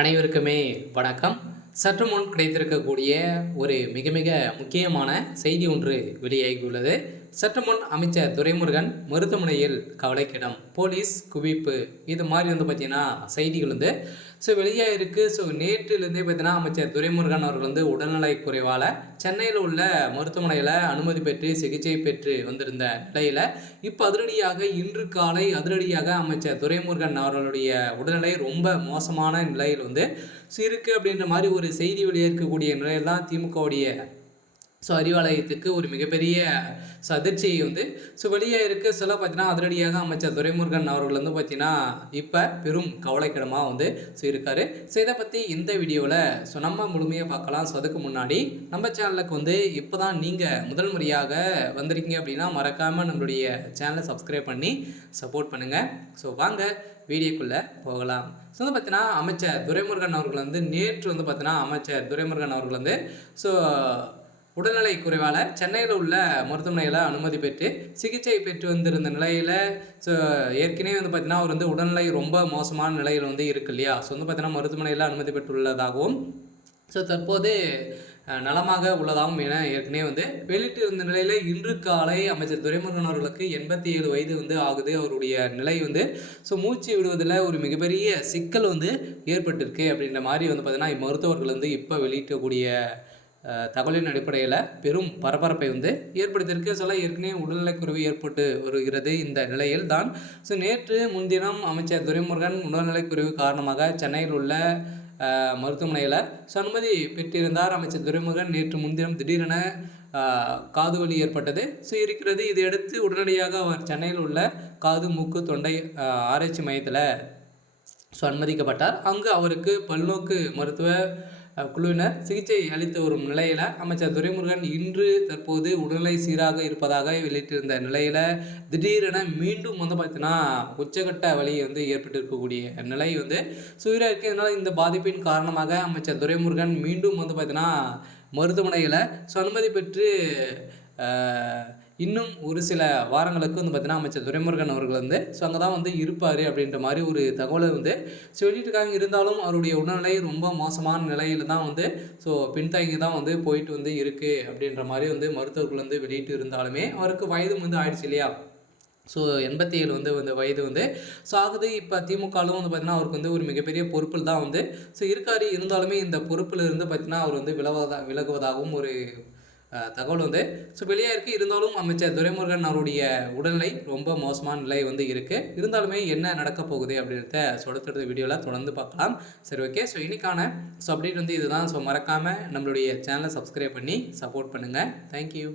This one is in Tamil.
அனைவருக்குமே வணக்கம். சற்று முன் கிடைத்திருக்கக்கூடிய ஒரு மிக மிக முக்கியமான செய்தி ஒன்று வெளியாகியுள்ளது. சற்று முன் அமைச்சர் துரைமுருகன் மருத்துவமனையில் கவலைக்கிடம், போலீஸ் குவிப்பு, இது மாதிரி பார்த்தீங்கன்னா செய்திகள் வெளியாக இருக்குது. நேற்றிலிருந்தே பார்த்தீங்கன்னா அமைச்சர் துரைமுருகன் அவர்கள் உடல்நலை குறைவால் சென்னையில் உள்ள மருத்துவமனையில் அனுமதி பெற்று சிகிச்சை பெற்று வந்திருந்த நிலையில் இப்போ இன்று காலை அதிரடியாக அமைச்சர் துரைமுருகன் அவர்களுடைய உடல்நிலை ரொம்ப மோசமான நிலையில் இருக்குது அப்படின்ற மாதிரி ஒரு செய்தி வெளியேற்கக்கூடிய நிலையில் தான் திமுகவுடைய அறிவாலயத்துக்கு ஒரு மிகப்பெரிய அதிர்ச்சியை வெளியே இருக்க பார்த்தீங்கன்னா அதிரடியாக அமைச்சர் துரைமுருகன் அவர்கள் பார்த்தீங்கன்னா இப்போ பெரும் கவலைக்கிடமாக இருக்காரு. இதை பற்றி இந்த வீடியோவில் நம்ம முழுமையாக பார்க்கலாம். அதுக்கு முன்னாடி நம்ம சேனலுக்கு இப்போ தான் நீங்கள் முதல் முறையாக வந்திருக்கீங்க அப்படின்னா மறக்காமல் நம்மளுடைய சேனலை சப்ஸ்கிரைப் பண்ணி சப்போர்ட் பண்ணுங்கள். வாங்க வீடியோக்குள்ளே போகலாம். பார்த்தீங்கன்னா அமைச்சர் துரைமுருகன் அவர்கள் நேற்று பார்த்தீங்கன்னா அமைச்சர் துரைமுருகன் அவர்கள் உடல்நலை குறைவால் சென்னையில் உள்ள மருத்துவமனையில் அனுமதி பெற்று சிகிச்சை பெற்று வந்திருந்த நிலையில் ஏற்கனவே பார்த்தீங்கன்னா அவர் உடல்நிலை ரொம்ப மோசமான நிலையில் இருக்கு இல்லையா. பார்த்தீங்கன்னா மருத்துவமனையில் அனுமதி பெற்றுள்ளதாகவும் தற்போது நலமாக உள்ளதாகவும் என ஏற்கனவே வெளியிட்டு இருந்த நிலையில் இன்று காலை அமைச்சர் துரைமுருகன் அவர்களுக்கு 87 வயது ஆகுது. அவருடைய நிலை மூச்சு விடுவதில் ஒரு மிகப்பெரிய சிக்கல் ஏற்பட்டிருக்கு அப்படின்ற மாதிரி பார்த்தீங்கன்னா மருத்துவர்கள் இப்போ வெளியிட்டக்கூடிய தகவலின் அடிப்படையில் பெரும் பரபரப்பை ஏற்படுத்தியிருக்கு. ஏற்கனவே உடல்நலைக்குறைவு ஏற்பட்டு வருகிறது. இந்த நிலையில் தான் நேற்று முன்தினம் அமைச்சர் துரைமுருகன் உடல்நலைக்குறைவு காரணமாக சென்னையில் உள்ள மருத்துவமனையில் அனுமதி பெற்றிருந்தார். அமைச்சர் துரைமுருகன் நேற்று முன்தினம் திடீரென காது வலி ஏற்பட்டது இருக்கிறது. இதையடுத்து உடனடியாக அவர் சென்னையில் உள்ள காது மூக்கு தொண்டை ஆராய்ச்சி மையத்தில் அனுமதிக்கப்பட்டார். அங்கு அவருக்கு பல்நோக்கு மருத்துவ குழுவினர் சிகிச்சை அளித்து வரும் நிலையில் அமைச்சர் துரைமுருகன் இன்று தற்போது உடல்நிலை சீராக இருப்பதாக வெளியிட்டிருந்த நிலையில் திடீரென மீண்டும் பார்த்தீங்கன்னா உச்சகட்ட வலி ஏற்பட்டிருக்கக்கூடிய நிலை சூழலாக இருக்குது. இதனால் இந்த பாதிப்பின் காரணமாக அமைச்சர் துரைமுருகன் மீண்டும் பார்த்தீங்கன்னா மருத்துவமனையில் அனுமதி பெற்று இன்னும் ஒரு சில வாரங்களுக்கு பார்த்தீங்கன்னா அமைச்சர் துரைமுருகன் அவர்கள் அங்கே தான் இருப்பார் அப்படின்ற மாதிரி ஒரு தகவலை சொல்லிட்டுருக்காங்க. இருந்தாலும் அவருடைய உடல்நிலை ரொம்ப மோசமான நிலையில் தான் பின்தங்கி தான் போயிட்டு இருக்குது அப்படின்ற மாதிரி மருத்துவர்கள் வெளியிட்டு இருந்தாலுமே அவருக்கு வயது ஆயிடுச்சு இல்லையா. 87 வயது ஆகுது. இப்போ திமுகலும் பார்த்தீங்கன்னா அவருக்கு ஒரு மிகப்பெரிய பொறுப்பில் தான் இருக்கார். இருந்தாலுமே இந்த பொறுப்பில் இருந்து பார்த்தீங்கன்னா அவர் விலகுவதாகவும் ஒரு தகவல் வெளியாக இருக்குது. இருந்தாலும் அமைச்சர் துரைமுருகன் அவருடைய உடல்நிலை ரொம்ப மோசமான நிலை இருக்குது. இருந்தாலுமே என்ன நடக்க போகுது அப்படின்றத அடுத்தடுத்த வீடியோவில் தொடர்ந்து பார்க்கலாம். ஓகே. இன்னைக்கான அப்டேட் இதுதான். மறக்காமல் நம்மளுடைய சேனலை சப்ஸ்கிரைப் பண்ணி சப்போர்ட் பண்ணுங்கள். தேங்க்யூ.